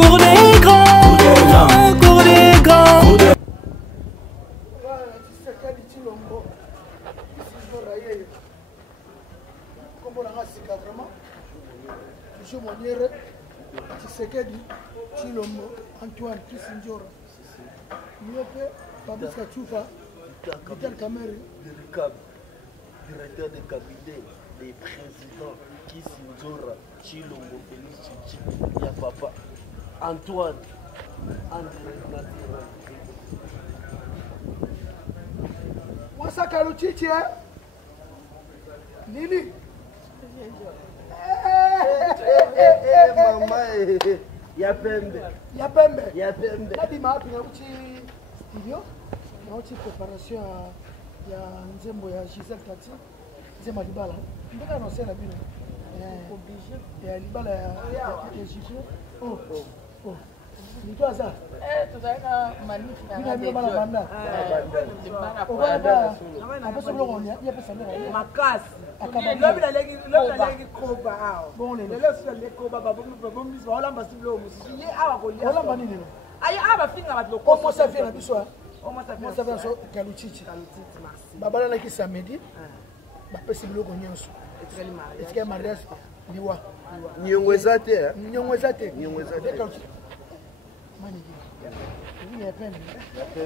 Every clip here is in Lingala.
Cours des grands, cours des grands. Tshisekedi Chilombo Antoine Kisinjora Miope Babuska Choufa Vital Kamere directeur de cabinet des présidents Kisinjora Chilombo Félix Chichi ya papa Antoine André Naturel Wasaka Luchichi Nini mama ya pembe Nadi maapi na uchi studio na uchi préparation ya nzembo ya Giselle Tati nzembo libala mbeka na sena bino ya libala ya Giselle oh ni toi ça tozalaka manifi na bino bana banda apesa biloko ya pesa biloko makasi lobi naleki koba awa bon lelo silale koba babomisi baolamba si biloko mosusu ye awa kolia olamba nini aye awa bafinga bato omosa vie na biso omosa vie so Kaluchichi babalanaki samedi bapesi biloko nyonso etikali mariage liwa nyongo eza te maniki ini ya pembe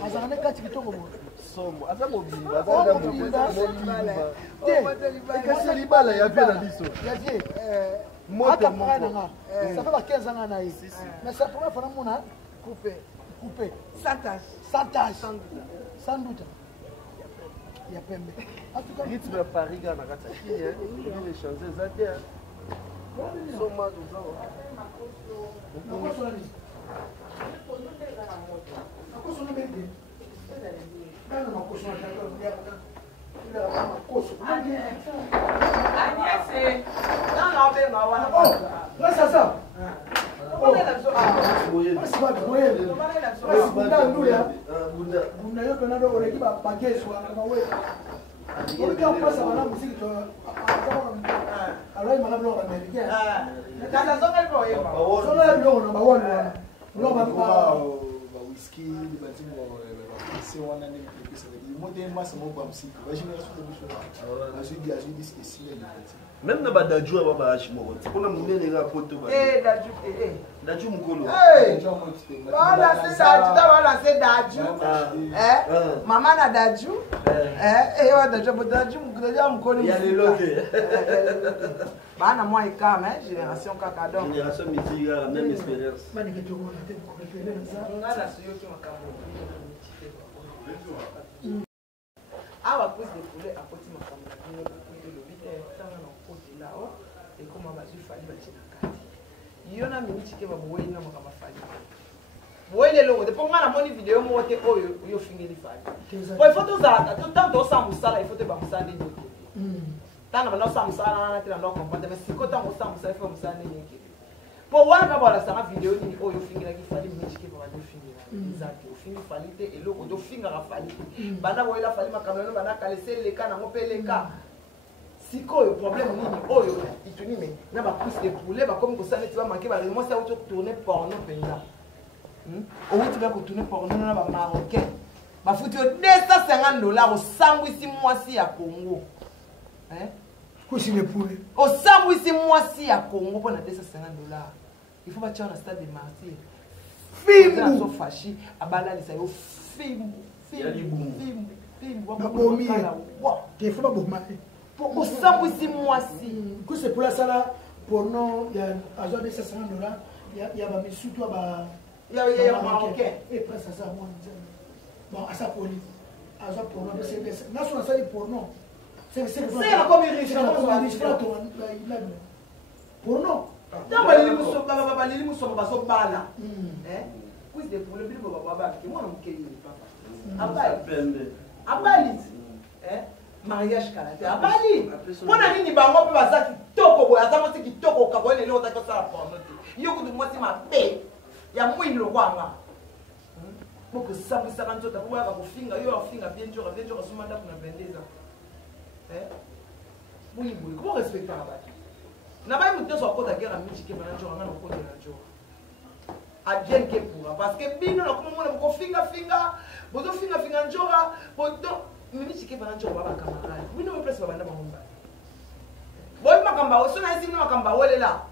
azakane kati kitoko bo somo aza mobimba ekasi libala ya vie na biso ya vie ata paka nanga ça fait ba 15 ans na ici mais ça première fois mona coupé sans doute ya pembe en tout cas rythme ya Paris ga na kati ya ile changer eza te soma tuzo whisky, les bâtiments, c'est on a même na badaju aba baashi moko kuna munene ga poto ba daju mukolo bala se daju mama na daju wa daju mukolo ya leloke bana moi kama génération kaka donc génération miti la même expérience mani kitoko na te ko repele ça ngala suyo ki makambo awa pose de poulet à côté makambo na de lobite tanga na côté là et comment bazu fali ba chikati yona miniti ke ba boye na makambo fali boye lelo de ponga na moni vidéo mo te oyo yo fingeli fali po il faut tout ça tant to sa musala il faut te ba musala ni tana bana sa musala na tena ndo comprendre mais siko tango sa musala il faut musala ni yeke po wana ka bala sa vidéo ni oyo fingela ki fali miniti ke ba do fingela exact au fin fali te eloko do fingela fali bana boyela fali makamelo bana kalese leka na mopeleka sikoyo problème nini oyo ituni me na ba pousse de poulet ba comme ko sala ti ba manquer ba moi ça auto tourner porno penza o wuti ba ko tourner porno na ba marocain ba futi $250 au sambwisi mwasi ya Congo kushi le poulet au sambwisi mwasi ya Congo pour na $250 il faut ba tcha na stade de martyrs fimbu so fashi abala lisa yo fimbu babomi ke faut baboma pour osambwisi mwasi ku c'est pour la sala pour non il y a agent de $500 il y a ba misutu ba ya marocain et presque ça moi bon à ça poli agent pour non c'est na so na sali pour non c'est comme riche pour non dans balili muso ba so bala quiz de pour le bibo baba ki mwana mukeli papa abali mariage kalate abali mwana nini bango pe bazaki toko boya za moti kitoko ka boye lelo ta ko sala porno te yo kudu moti mabe ya mwilo kwanga moko sabu sana nzota ko ya ko finga yo afinga bien dur sumanda kuna bendeza muni muni ko respecter abali na ba muteso akota guerre michi ke bana jo ngana ko de na jo a bien que pour parce que bino na comment on finga bozo finga njora bodo mimi chike bana njora baba kamara bino me place baba na mamba boy makamba o sona isi makamba wole la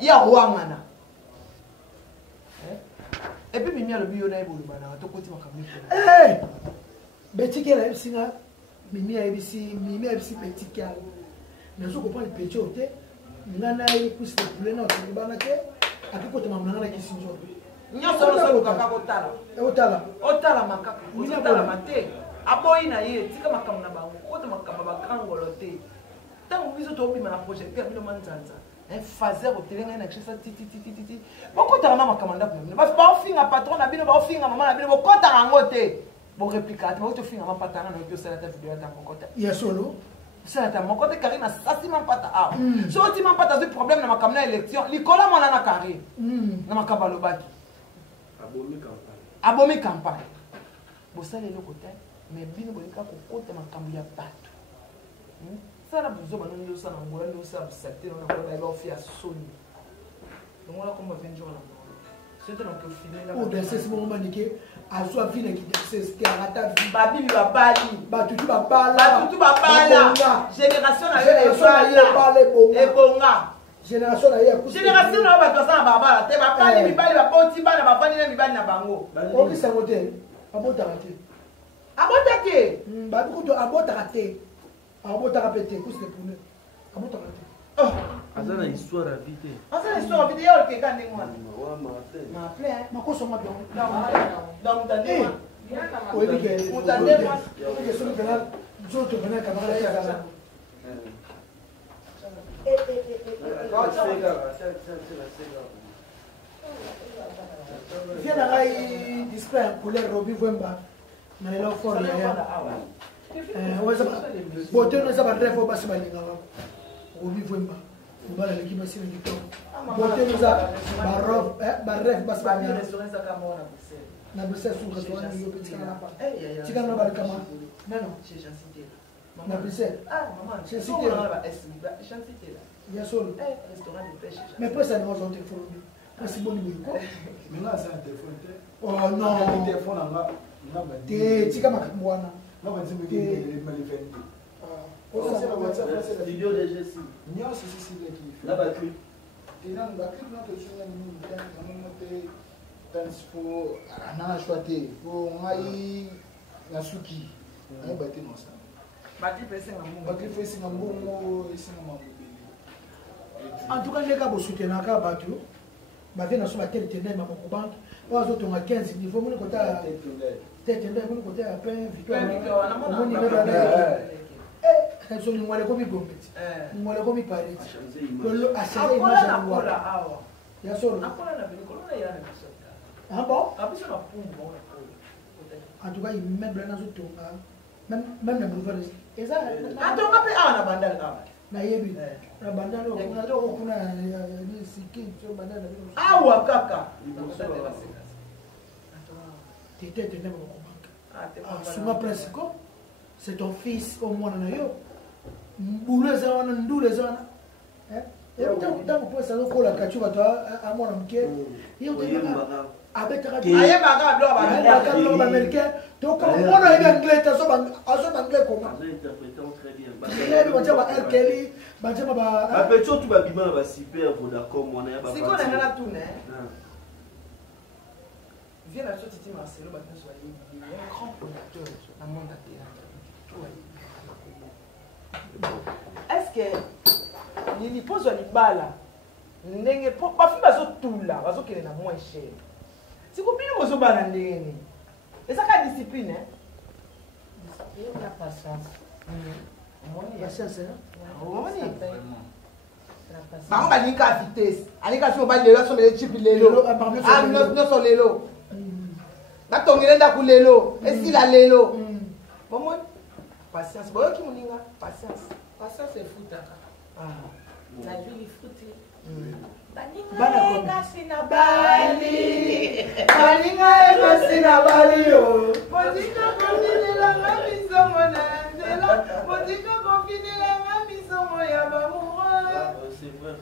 ya wangana et puis mimi alobi yo na ebolo bana to koti makamba betike la singa mimi abisi betike mais je comprends le petit hôtel ngana ye kusi de poulet na tibana ke akikota mamlanga na kisinjo nyoso no kaka kotala otala makaka otala mate aboyi na ye tika makambo na bango kota makambo ba kangolo te tango biso to bima na projet bino manzanza fazer otelenga na kisa titi bokota na makambo na bino ba finga patron na bino ba finga mama na bino bokota rango te bo répliquer ba to finga ma patana na bio sala ta video ta mokota yesolo ça ta mon côté carré na sasima pata ah so ti man pata du problème na makamna élection likola mona na carré na makabalo baki abomi campagne bo sala le côté mais bino bolika ko kota makambo ya bato ça la buzo bana ndo sana ngola ndo sa bisate na ko ba ofi ya soni donc on a comme 20 jours là c'est donc que finir là o de ce moment nique azwa vile ki c'est ce qui arata babi ba bali batutu ba bala génération na yo ebonga génération na yo génération na ba tosa ba bala te ba bali mibali ba poti bana ba fani na mibali na bango o ki sangote abota raté abota ke ba ko to abota raté abota rapete ko c'est pour nous abota raté azana histoire à vite azana histoire vidéo ke kande ngwa ma plein ma ko so ma bien donc tande o dit que on tande moi que sur le canal d'autres venant camarade ya ça viens là il display en couleur Robi Vemba na ilo for ya bote no za ba rêve ba se ba linga Robi Vemba bala l'équipe aussi le dicton bote no za ba rêve ba se ba linga na Bruxelles sur restaurant yo petit na pa tika no ba kama non chez Chancité na Bruxelles maman chez Cité là Chancité là bien sûr restaurant de pêche mais après ça nous on téléphone c'est bon niveau quoi maintenant c'est un téléphone oh non téléphone là te tika makamwana là on dit que il m'a fait studio de Jessie non c'est qui la batterie et non la clip non que tu as mis pour anana choité pour ngai na suki ngai bate non ça bati pesa ngamungu bate pesa ngamungu isinga mambo en tout cas les gars vous soutenez ka batu ba vient na so ba tête tendai ma ko banque wa zo tonga 15 niveau mon côté tête tendai mon côté à peine victoire na mon niveau là eh so ni ngwale ko mi gombeti ngwale ko mi pareti lolo asale image ya kola awa ya solo akola na bino kola ya na biso ah bon abiso na pumbo na kola en tout cas il même na zo tonga même na boulevard eza atonga pe awa na bandal awa na yebi na bandalo kuna loko kuna ni siki so bandalo awa kaka tete tende mo ko banque suma presiko c'est ton fils au moins na yo mbulu za wana ndule za wana tango po sa lokola kachu bato a mwana mke yo te abetaka aye baga blo ba lo ba américain to ko mona ile anglais ta so ba anglais comment interprétant très bien ile ba jaba R Kelly ba jaba ba petit tout ba bima ba super Vodacom on a ba siko na ngala tune viens la sortie Marcelo ba tun soyez un grand producteur dans le monde de théâtre est-ce que ni pose ni bala ndenge ba fi bazo tula bazo kele na moins cher siko bino bozo bana ndenge et ça ka discipline hein discipline la patience patience hein bango balinga vitesse alinga so ba lelo so mele chip lelo no so lelo batongele ndaku lelo esila lelo bomo patience boyo ki moninga patience patience efutaka la vie fruti Baninga sina bali baninga sina bali yo motika kofinela nga misomo na nzela motika kofinela nga misomo ya bamoureux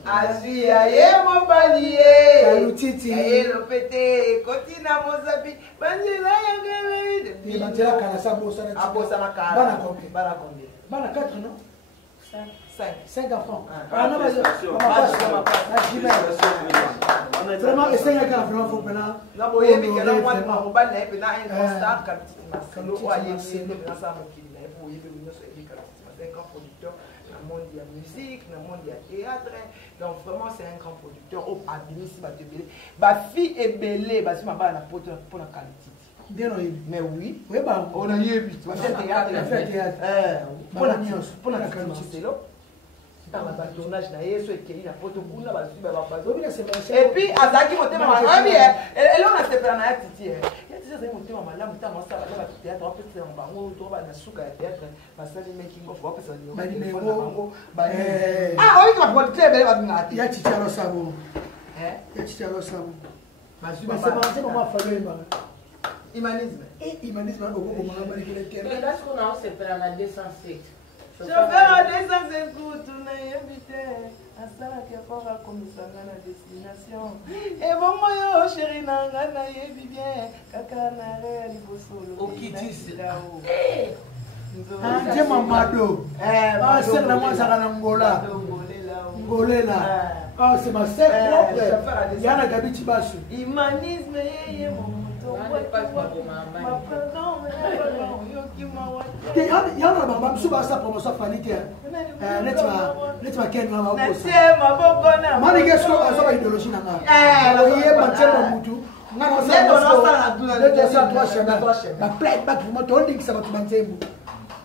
azwi aye mobali ye Kalutiti. aye lopete kotina mozabi banzela yange Ni banzela kana sa bosa na abosa makara Bana combien? bana combien Bana 4 non? 5 5 enfants. Ah, non, mais vraiment, et 5 ans, vraiment, faut maintenant. na boyebi kala mwana mobali na ye mpena inconstant kalutiti masolo oyo ayebi ye nde mpena asala mokili na ye po oyebi nyonso eyebi kalutiti ma c'est un grand producteur na monde ya musique na monde ya théâtre donc vraiment c'est un grand producteur oyo abimisi bato ebele bafille ebele bazwi mabala na poto mpona kalutiti Bien oyebi. mais oui Oui, bah, on a yebi bafait théâtre mpona nyonso mpona kalutiti lelo ntanga batournage na ye so ekei na poto kuna bazwi epuis azalaki motema malamu eloko na sepela na ya titi ya titi azali motema malamu ntango asala baza bato théâtre bapesela na bango to bana suka ya théâtre basali making of bapesela telefone na bango oyiki baproducteur ebele babingaka te ya titi alosabo. Ya titi alosabo. bazwi Mais c'est maman famille ba. humanisme Et humanisme au bout comment manipuler terre. Mais là, ce qu'on a, c'est faire la 206. chauffeur a descends écoute nayebi te asalaki effort akomisa nga na destination ebongo yo sheri na nga nayebi bien kaka na re ya liboso okitisiao Dieu mamado. Ah, c'est la moi ça na ngola. Ngolela. Ah, c'est ma sœur propre. Yana Gabiti Basu. humanisme yeye moto Yana baba msuba sa promotion fanite. Let's ken mama boss. maboko na Mani gesko asoba idéologie na nga. Oye batema mutu. Ngana sa trois chemins. Ba plaide ba pour moi to ndiki sa batu banzembu.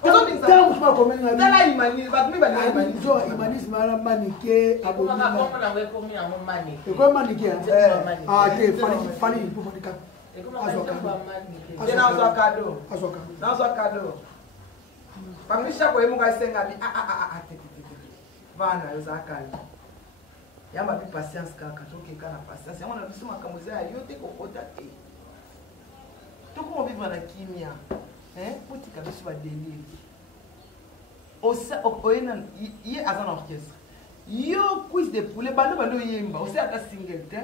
Tant que je commence tala humanisme bato mi bana humanisme humanisme ala manike abonima. Comment on a commis un moment manique? Et quoi manike? Ah, te fani pour monika. Et comment on a fait pour manique? nazwa kado Azoka. nazwa kado papisha koyemuka esenga bi vana eza kali yamba bi patience kaka tokeka na patience yango na biso makambo eza ya yo te kokota te tokoma vivre na kimia potika biso badeliri oyena ye aza na orchestre yo quiz de poulet bando oyemba osalaka single te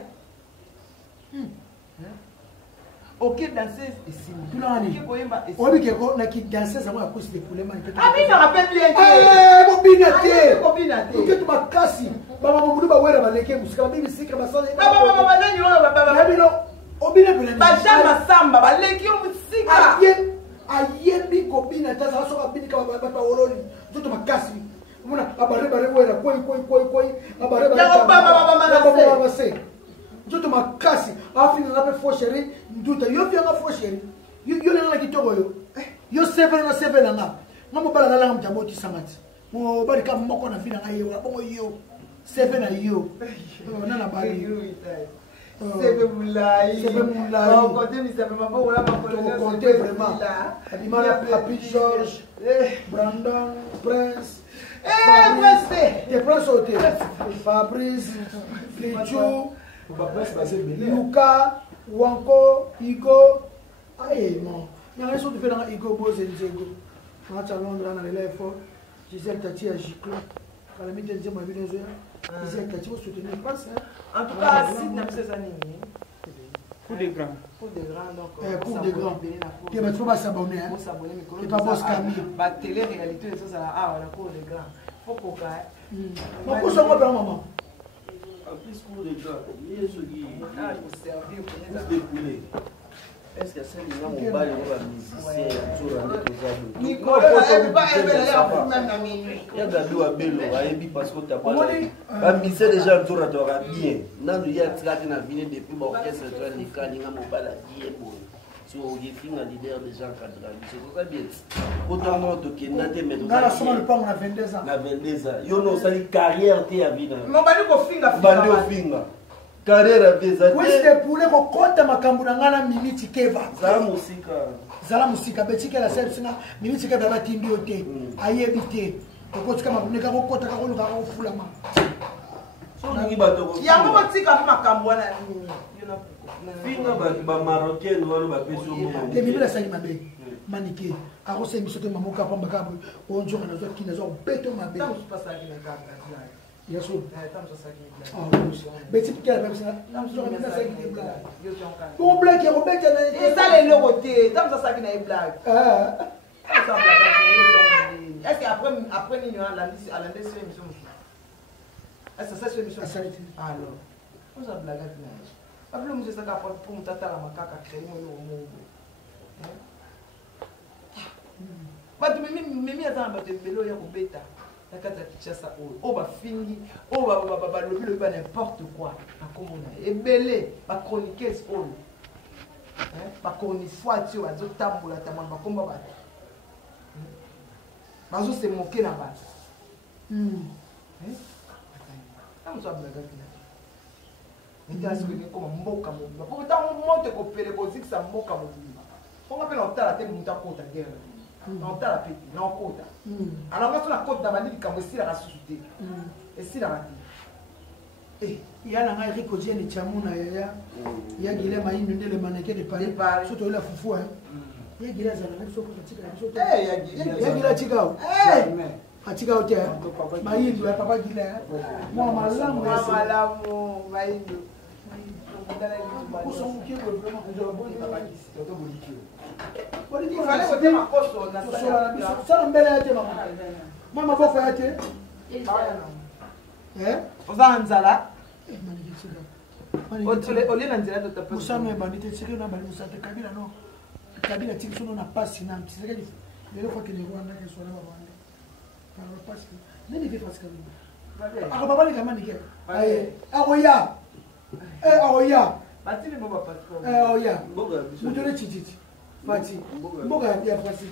ok danseuse esimbi Tulani. koyemba Obi keko na ki danseuse moi à cause de poulet man. ami na rappelle bien Mobina te. kobina te Uke tu makasi. Baba mamudu ba wera baleke musika bibi sika basale. baba nani wana Yabino obina pele. baja masamba baleki yo musika Ayembi kobina ta za soka bini kama baba ololi. Zoto makasi. Muna abare wera koi abare baba se. Zoto makasi. Afina na pe fosheri nduta yo fianga fosheri. Yo na kitoko yo. Yo seven na seven nga. Ngamo bala na langa mjamboti samati. Mo bali kama moko na fina ngaye wa bongo yo. Seven na yo. Nana bali. sebe mulai Côté vraiment. Adimara Papi George, Brandon, Prince. Des Prince Hotel. Fabrice, Flichou, Luca, Wanko, Igo. Aïe, non. Il y a un de faire dans Igo Bozenzengo. On a Londres dans l'élève fort. Gisèle Tati à Giclo. Quand la midi, je m'avais dit, Gisèle Tati, vous soutenez France. En tout cas, si nous sommes animés. Pour des grands. Pour des grands, donc. Pour des grands. Tu vas trouver s'abonner. Pour s'abonner, mais tu vas pas se calmer. La télé-réalité, c'est ça. Ah, on a pour les grands. Faut qu'on fasse. Mais pour ça, moi, maman. En plus, pour les grands, il y a ceux qui. Ah, pour servir, pour les poulet. Est-ce que c'est les gens qui ont musicien il y a Gado à Bello, parce que tu as pas misé déjà un tour à toi bien. Non, il y a tiré dans la ville depuis l'orchestre de l'Icaninga Mobile à bien. Si on y fait un leader déjà encadré, c'est pour ça bien. Autant de Kenate, mais dans la somme, le pas, on a 22 ans. On a 22 ans. Yo non, ça dit carrière, tu as vu. Mon bali ko finga finga. Carrière à des années. Oui, c'est pour les comptes à ma cambouangana Mimiti Keva. Zala Musika, Betika la Sersina, Mimiti Keva va timbiote, Ayebite, le coach comme un gars au côté à Olo Fulama. Il y a un moment où ma cambouana. Finga, Marocain, ou va pécho. Les Mimila Salimabe, Maniké, à Rosé Missote Mamoka Pambakabu, on joue dans qui n'a pas béton ma belle. Il y a ça. Tam so saki blague. Ah oui. Mais tu peux même ça. Tam so saki blague. Yo tonka. Bon blague, Robert, Et ça les logoté, tam so saki na blague. Ah. Ça blague. Est-ce que après ni à la émission est-ce que ça c'est émission? Alors. On ça blague là. Après nous c'est ça pour mutata la makaka créer mo mo. Batu mimi ata batu belo ya kobeta. Nakata Kinshasa o ba fingi o ba lobi ba n'importe quoi akomona ebele ba chroniqueuse o ba cornifoati o azo tambola tamana ba komba ba bazo se moquer na ba am so blaga kina nitasi ko ko mboka mo ba ko ta monte ko pele ko zikisa mboka mo ko ngapela otala te muta kota guerre non t'as la pété, non quota. Alors quand on a côte d'abandon, comme si la ressuscité, et si la raté. Il y a la Rico Dien et Chamuna, il y a Guilherme Maïn, le mannequin de Paris, surtout la foufou. Il y a Guilherme Zanan, il y a Guilherme Tigao. A Tigao, Maïn, le papa Guilherme. Moi, ma langue, Maïn. Où sont qui vraiment il fallait voter ma poste ça mbele yate mama boko yate on va en zala oli na nzela to tape musano e bandite tsike na bali musate kabila no kabila tiki sono na pasi na tsike di lelo kwa kile Rwanda ke sona babande par pasi nini ke pasi kabila akababa ni kama nike aoya aoya batili mo ba passeport aoya mutole tititi Fati, mboka ya fasi.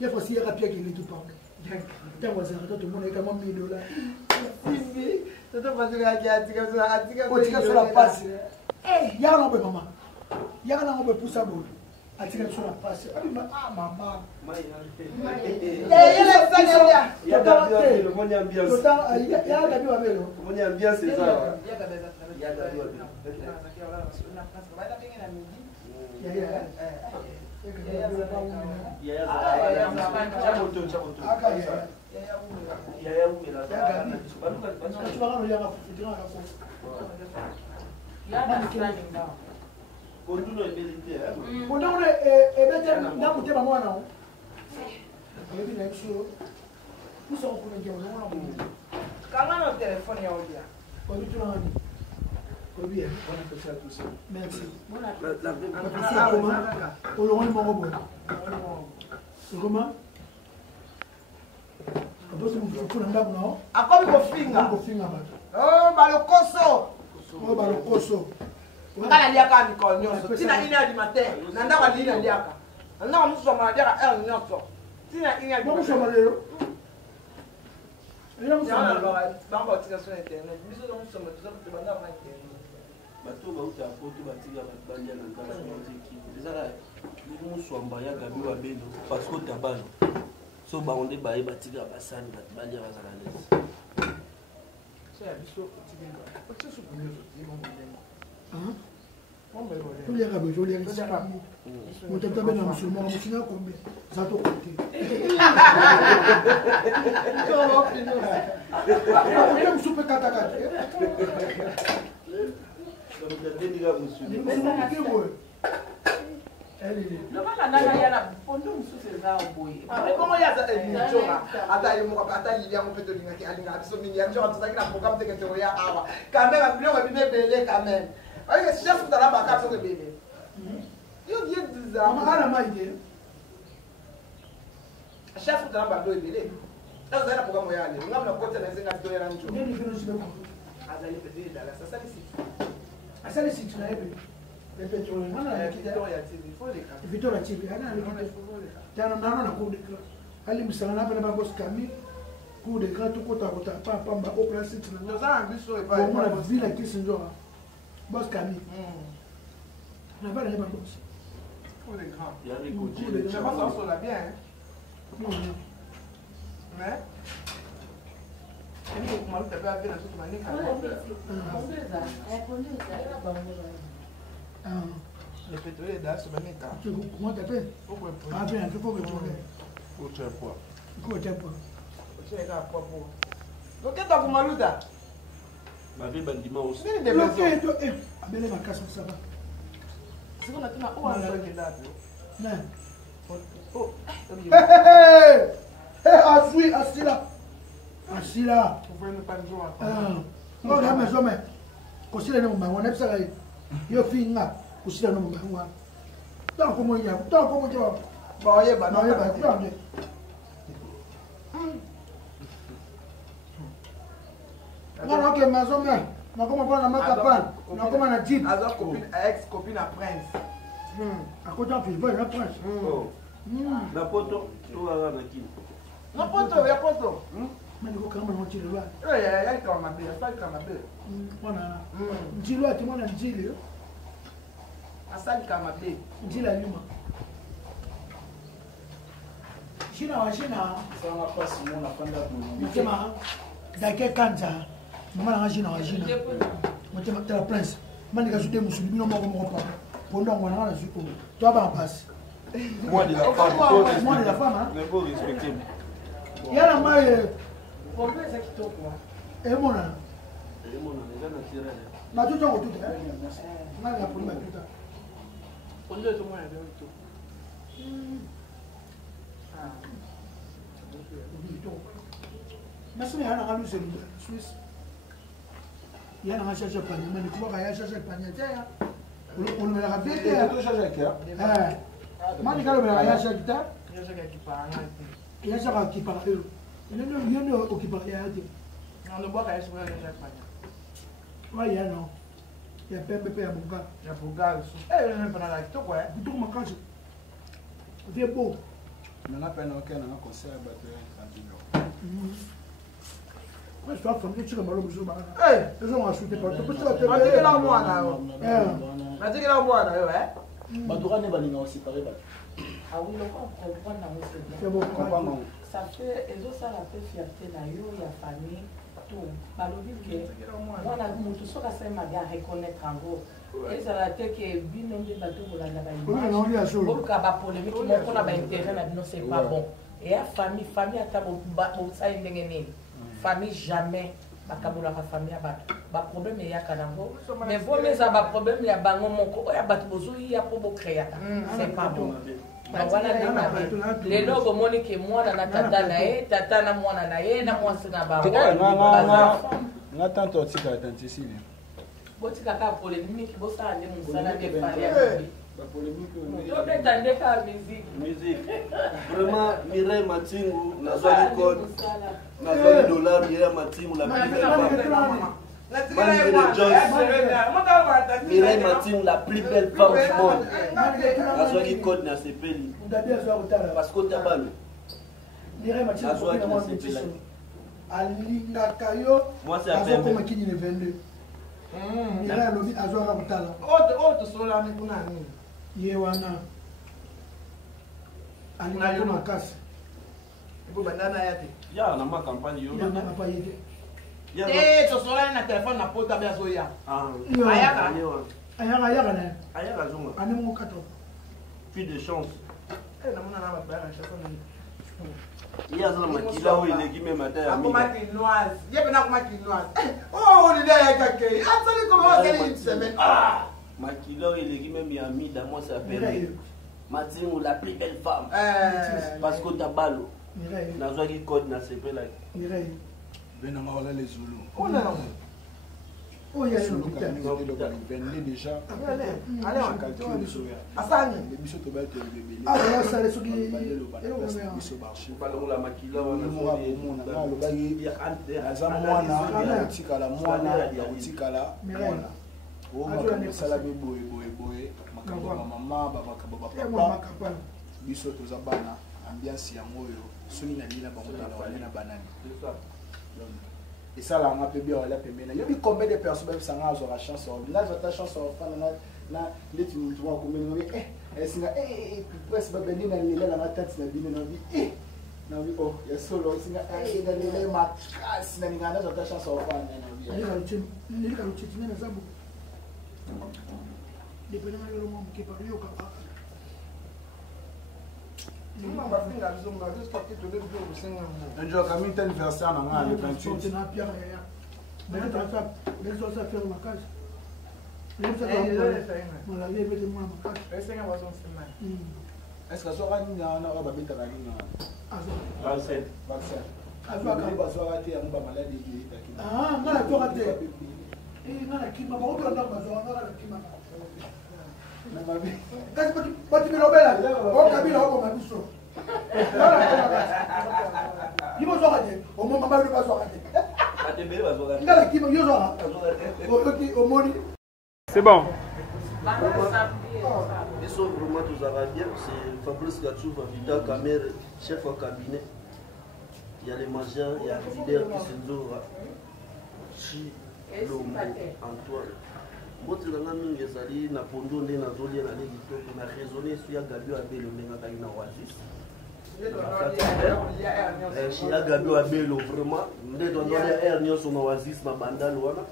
Ya fasi ya kapia kile tu pa. Tango za mtoto mwana kama $1000. Hivi, toto fasi ya atika ko tika sur la passe. Ya na be mama. Ya na be pusa bo. Atika sur la passe. Abi mama. Yele sana ya. Ya gabi le moni ambiance. Tota ya gabi wa belo. Moni ambiance c'est ça. Ya gabi za. Ya gabi. Bien. Merci. Comment? Akomi kofinga. Oh, balokoso. Oh, balokoso. Ngala liaka mikolo nyonso. Tina 1h du matin. Nanda kwa lina liaka. Nanda kwa musu wa liaka 1h nyonso. Tina 1h du matin. Musu wa lelo. Ina musu wa lelo. Bamba tika sur internet. Biso na musu wa tuza kutubanda kwa internet. Bato bauta foto batika batia na ndako ya équipe. Ezala musu wa mbaya gabi wa bendo parce que tabano. So baonde baye batika basani batia bazala lezi. So ya biso tibenga. Otiso sukunyoso timo mbemo. Tous les rabbins, je les respecte. Mon tata ben musulman, mon fina combien? Ça to côté. Je me soupe kata kata. Donc il y a des musulmans. Le mal na yana pondo mususu za oboye. Comment ya za elinjora? Ata yemo ata lilia mo peto linga ki alinga biso mini ya njora tuzaki na programme teke teoria awa. Quand même ambion wa bibele quand même. Ayo chef tala ba ka so bébé. Yo die diza. Mama ala maide. Chef tala ba do bébé. Azo na programme ya ale. Ngam na kote na zenga to ya njo. Nini kino sibe ko? Azali peto dala sasa ni six. Asali six na ebe. Le pétrole, Victoria TV, ana tana nana na coup de grâce. Ali msana na bana boss kami coup de grâce to kota kota pa pamba au place na. Nous avons vu sur Bon moi la ville qui se joue. Boss kami. Na bana na boss. Coup de grâce. Il y a des Je pense qu'on l'a bien. Non. Mais ele com maluco também a ver na sua maneira. Le pétrole là sur maneira. Comment t'appelles? Ah bien, tu peux pétrole. Autre poids. Quoi t'as pas? Tu es là pour. Donc qu'est-ce que tu maluda? Ma vie bandima aussi. Abele makasi ça va. C'est qu'on a tout là. Oh, on a le là. Non. Oh. Assis, assis là. Assis là. Vous voyez pas le jour. Non, là, mais jamais. Considère le moment, on est ça. Yo finga, considère le moment. Tant comme il y a, tant comme il y a. Bon, il y a pas. Non, il y a pas. Non, ok, mais jamais. Mais comment prendre ma capane? Non, comment na jeep? Alors copine, ex-copine à Prince. À côté de Philippe, il y a Prince. Na poto, tout va na qui. Non, poto, il y a poto. Mais il faut quand même tirer là. Il y a quand même bien, ça quand même bien. Voilà. Njilo ati mwana njili. Asali kama bien. Njila nyuma. Shina wa shina. Sana pasi mona panda ku. Mtema dake kanja. Mama na shina wa shina. Mtema tela Prince. Mani ka sude musuli bino moko pa. Pondo ngwana na zuko. Toi ba passe. Moi de la femme. Moi de la femme. Il faut respecter. Yala mai Combien ça qui tourne quoi? mona. Et mon déjà na tirer. Na tuto ko tuto. Na la polima tuto. Combien de mois de tout? Mais si yana ngalu c'est Suisse. Yana nga chercher panier, mais tu vois chercher panier terre. On me la Et rabete. tout changer qui a. Mani ka le ya chercher terre. Il y a quelqu'un qui parle. Il y a ça qui parle. Il y a no qui parle ya. On ne boit qu'à sur le chaque fois. Ouais, ya non. Ya PMP ya bunga. Il y a pour gars. Eh, on est pas dans la tout quoi. Tu ma kanji. C'est beau. On a peine aucun un concert batteur quand Moi je dois faire tu comme le jour. Eh, Les gens ont acheté pas. Tu peux te on dit que là moi là. On dit que là moi là, ouais. Badura ne balinga aussi paré bat. Ah oui, le comprendre c'est bon. Comprendre. ça fait ça la fait fierté na yo ya famille tout balobi ke mwana mutu soka sema ga reconnaître ngo ezala te ke bino nde bato bolanda ba image oluka ba polémique moko na ba intérêt na bino c'est pas bon et ya famille ata bo sa ndenge nini famille jamais bakabolaka famille ya bato ba problème eyaka nango mais vaut mieux ça ba problème ya bango moko oya bato bozoi ya po bocréaka c'est pas bon lelo okomoni ke mwana na tata na ye tata na mwana na ye na mwasi na nga tanto otikala tante Cecilia botikaka polémique bosala nde mosala nde fale tobeta nde ka musique. Vraiment, Mireille Matingu, nazwaki code, nazwaki dollar, Mireille Matingu, la plus belle femme. Mireille Matingu, la plus belle femme du monde. Nazwaki code na sepeli. Parce que tabalo. Mireille Matingu, alingaka yo. Moi c'est à peine. Comme qui ne 22. Mireille lobi azwaka kutala. Oh, sola ni kuna nini? Ye wana alingaka makasi. Iko bandana yate. Ya na ma campagne yo. Ya na pa yete. Eh, to sola na téléphone na pota bia zoya. Ah. Ayaka. Ayaka na. Ayaka zonga. Ani mo kato. Plus de chance. Eh, na mona na ba ba chaque fois. Il y a ça makila où il est qui même matin. Akoma quinoise. Yebe na akoma quinoise. Oh, on est là kake. Attendez comment on va une semaine. Ah! Makila où il est qui même Yami dans moi ça s'appelle Matingu la plus belle femme. Parce que tabalo. Mireille. Nazwaki code na sepela. Mireille. Ben on va les Zulu. Oh là. Oh il y a Zulu quand même déjà. Allez, on. Asani. Les biso to ba te bébé. Ah là ça les soki. Biso marché. Pas la makila wana na lo ba yi aza mwana ya tikala mwana ya tikala mwana. Oh ma sala be boye makambo mama baba papa. Biso to za bana ambiance ya moyo soni na lila bango na banani. Et ça là on a bien la pembena. Il y a combien de personnes qui sont à la chance là ta chance enfin na les tu vois comme singa presse ba beni na lila na tête na bino na bi na bi oh ya solo singa na lila ma sina ngana ta chance enfin na bi. Nilika luchiti na sababu. Depende na yolo mwa mkepa yo kapa. Non, va finir la zone, juste pour que tu le anniversaire na pia ya. Est-ce que ça va nous avoir un peu de temps? 27. C'est bon. Ils sont vraiment tous arabiens. C'est Fabrice Gatsou, Vita Kamer, chef au cabinet. Il y a les magiciens, il y a le leader qui se dora. Chi, Lomo, Antoine. Moi, je suis na pondo nde na zoli na leli toko na raisonner sur Gabi Abelo menga kali na Oasis. Chia Gabi Abelo vraiment nde don don ya air nyo so na Oasis na bandal wana.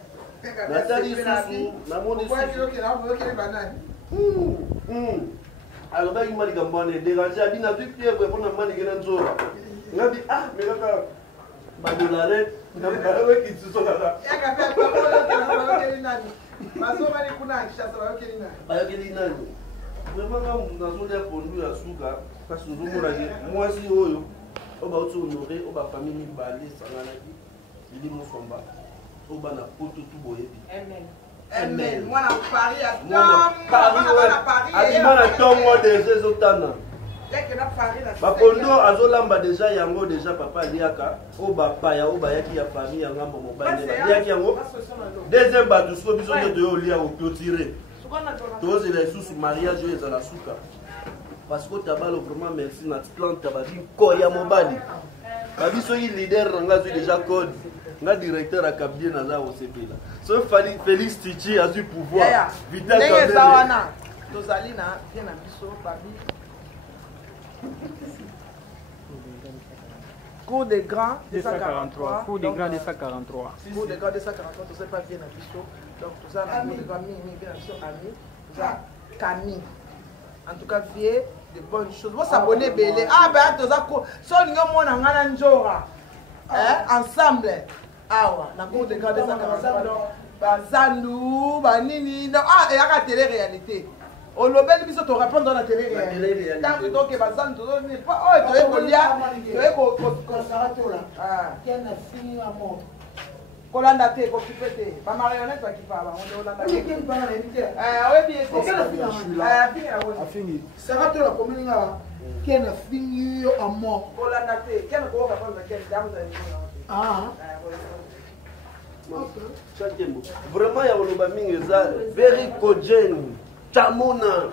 Nathalie Susu na moni alors ba imali gambane déranger abina tu pièvre pour na mani gena nzora. Ngabi ah mais kaka badolare na barawe kitso kaka. Ya kafe kwa keli nani. Masoma ni kuna akishasa ba keli nani. Ba keli nani. Vraiment na zone ya pondu ya suka kasi nzomona ke mwasi oyo oba utu honoré oba famille bale sanganaki ili musomba oba na poto tu boyebi. Amen. Amen. Moi na Paris à Paris. Adimana tongo déjà zotana. Bakondo azolamba déjà yango déjà papa aliaka oba paya oba yaki ya famille ya ngambo mobile yaki yango deuxième bato so biso de olia au clôturer. Tous les sous mariage et la souka. Parce que tabalo vraiment merci na plante tabadi koya mobali. Babiso yi leader nga zo déjà code. Nga directeur à cabinet na za OCP là. So Félix Tichi a du pouvoir. Vita Kabela. Tozali na bien na biso babi. Cours des grands 243. Cours des grands 243. Cours des grands 243, tout ça pas bien à biso. Donc tout ça na cours des grands bien à biso ami. Tout ça Camille. En tout cas, vieux de bonnes choses. Vous s'abonnez belé. Ah ben tout ça so ningo mona ngana njora. Ensemble. Awa, na cours des grands 243. Bazandu, banini. Ah, et à la télé-réalité. On lobeli biso to répondre dans la télé-réalité. Tant que donc bazandu, n'est pas oh, tu es kolia, tu es ko sarato là. Ah, qui a fini à mort. Kolanda te ko kipete. Ba marionnette ba kipa ba, on est Kolanda. Qui est pas la éviter. Ouais bien, c'est ça. A fini. Sarato la commune là. Qui a fini à mort. Kolanda te, qui a ko ka prendre quel dame Ah. Vraiment ya oloba mingi za very cogen chamona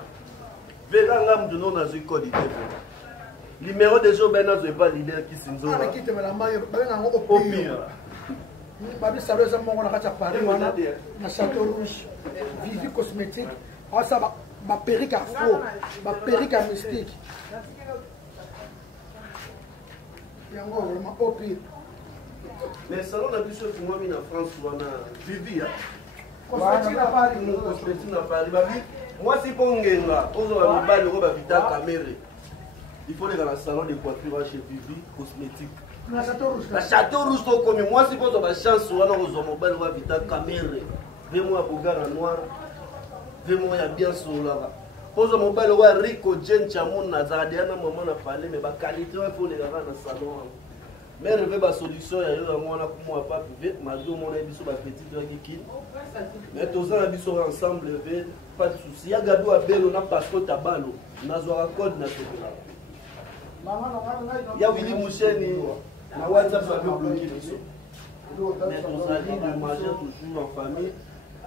veranga mduno na zikodi te. Numéro de jour ben nazo pas leader qui sinzora. Ah qui te mala mayo ba nga ngo opir. Ba bi salo za mongo na kata Paris wana na Château Rouge. Vivi cosmétique. Ah ça ba perruque afro, ba perruque mystique. Yango vraiment opir. Mais salon na biso pour moi na France wana Vivi Cosmétique na Paris, cosmétique na Paris babi moi si pongenga ozo ba mibali ko ba vita caméra. Il faut aller dans le salon de coiffure chez Vivi cosmétique. na Château Rouge. La Château Rouge to comme moi si pozo ba chance wana ozo mobile ko vita caméra. Vraiment pour gars noir. Vraiment ya bien sur là. Pozo mobile wa Rico Jen Chamona Zadiana maman na parler mais ba qualité il faut les gars dans salon. Mais rêver ma solution il y a moi na pour pas privé malgré mon biso ba petit qui mais tous ça biso ensemble pas de souci ya gado abelo na passeport tabalo na zo code na tebela ya Willy Moucheni na WhatsApp ça veut bloquer biso mais tous allons de manger toujours en famille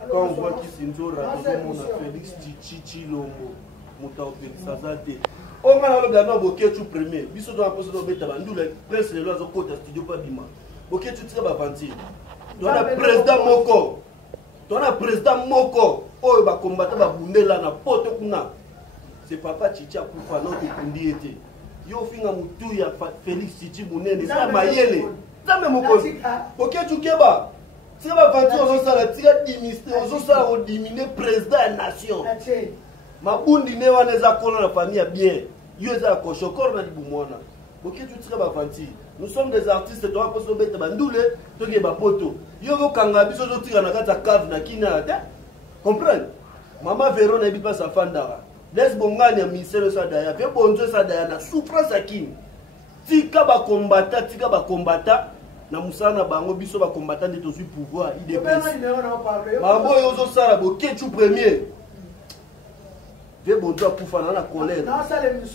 quand on voit qui s'indora comme on a Félix Tichi Lombo Moutaopé Sazate. On va aller dans le Boketu premier. Biso doit poser le bêta. Nous les presse les lois au côté studio pas bima. Boketu très avanti. Dans le président Moko. Dans le président Moko. Oh ba combattre ba bundela na poto kuna. C'est papa Chicha kufa non te kundi été. Yo finga mutu ya Félix Chichi munene ça mayele. Ça même Moko. Boketu keba. Tira ba avanti on ça la tira dimiste on ça au diminuer président de la nation. Mabundi ne wana za kona na famille bien. Yo za ko shokor na libumwana. Boketu tire bavanti. Nous sommes des artistes, toi parce que bête bandoule, toi qui bapoto. Yo go kanga biso zo tire na kata cave na kina ta. Comprendre? Maman Véron n'habite pas sa fandara. Laisse bongani ya ministère ça daya, fait bonzo ça daya na souffrance à qui? Tika ba combatta na musana bango biso ba combattant de tozu pouvoir IDPS. Mabo yo zo sala Boketu premier. Ve bonzo akufa na colère.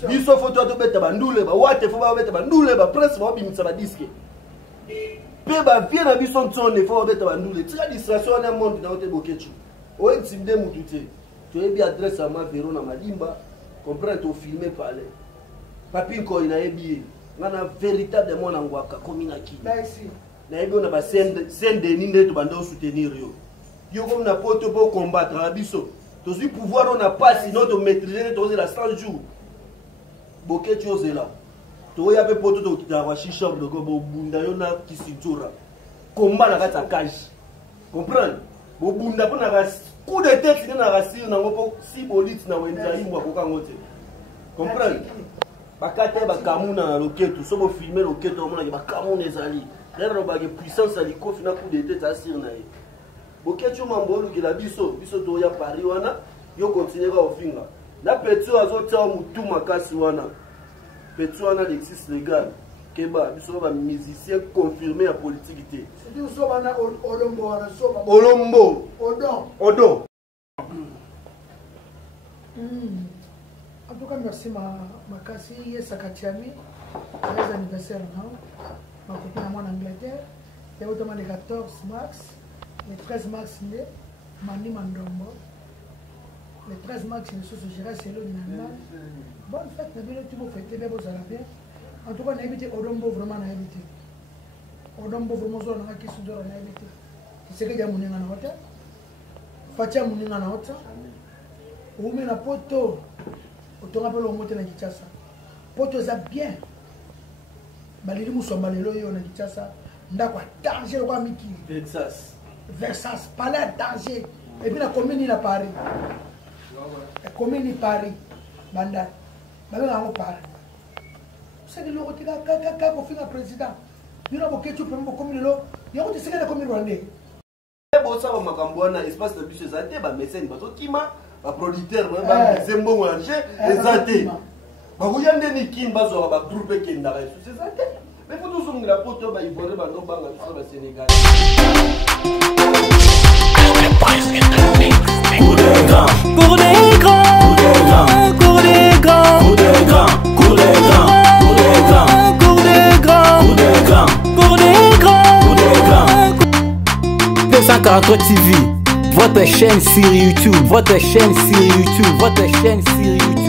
Biso photo to beta bandule ba wate fo ba beta bandule ba presse ba bimisa ba disque. Pe ba vie na biso ntsone fo ba beta bandule. Tika distraction na monde na ote Boketu. O intimide mutute. Tu as bien adresse à ma Véron na Madimba. Comprends to filmer parler. Papi ko ina ebié. Ngana véritablement na ngwaka komina ki. Merci. Na ebo na ba scène de ninde to bando soutenir yo. Yo comme na poto pour combattre na biso. To si pouvoir on a pas sinon to maîtriser to la 100 jours. Boketu ozela. To ya pe poto to kitara shisha de go bunda yo na kisitura. Combat na kata cage. Comprends? Bobunda po na coup de tête na rasir na ngopo si bolite na wenza imwa ko kangote. Comprends? Bakate bakamuna na loketo so bo filmer loketo mona ke bakamuna ezali. Lero ba ke puissance ali ko fina coup de tête asir na ye. Boketu mambolu ke la biso to ya Paris wana yo continuer ka ofinga. Na Petro azotia mutu makasi wana. Petro wana l'existe légal. Keba biso ba musicien confirmé à politique té. C'est so bana Olombo wana so ba Olombo. Odon. En tout cas, merci Makasi, Sakatiami, les anniversaires, ma copine à moi en Angleterre, il y a autrement le 14 mars, le 13 mars, Mani Mandombo, le 13 mars, il se gérera c'est le Nana. Bonne fête, tu peux fêter, bien, vous allez bien. En tout cas, on a évité Odombo, vraiment, on a évité. Odombo, vraiment, on a qui se doit, on a évité. C'est ce que j'ai mon nom en hôtel. Fatia mon nom en hôtel. Ou bien la poto. Autant rappelle au monter na Kinshasa. Poto za bien. Balili musomba lelo yo na Kinshasa. Ndakwa danger kwa miki. Versas palais danger. Et puis la commune la Paris. La commune Paris. Banda. Baba ngo Paris. C'est que le côté ka ko finga président. Bino Boketu pembo commune lo. Yo ko tseka na commune rwandais. Bo sa ba makambo na espace de bus za te ba mécène ba to kima. Ba producteur ba zembo wanje ezate ba kuyande ni kin bazo ba groupe kenda resu c'est ça mais faut tout songira poto ba ivoire ba no banga tout ba Sénégal Pour les grands, pour les grands, pour les grands, pour les grands, pour les grands, pour les grands, pour les grands, pour les grands, pour les grands. 243 TV. Votre chaîne sur YouTube, votre chaîne sur YouTube, votre chaîne sur YouTube.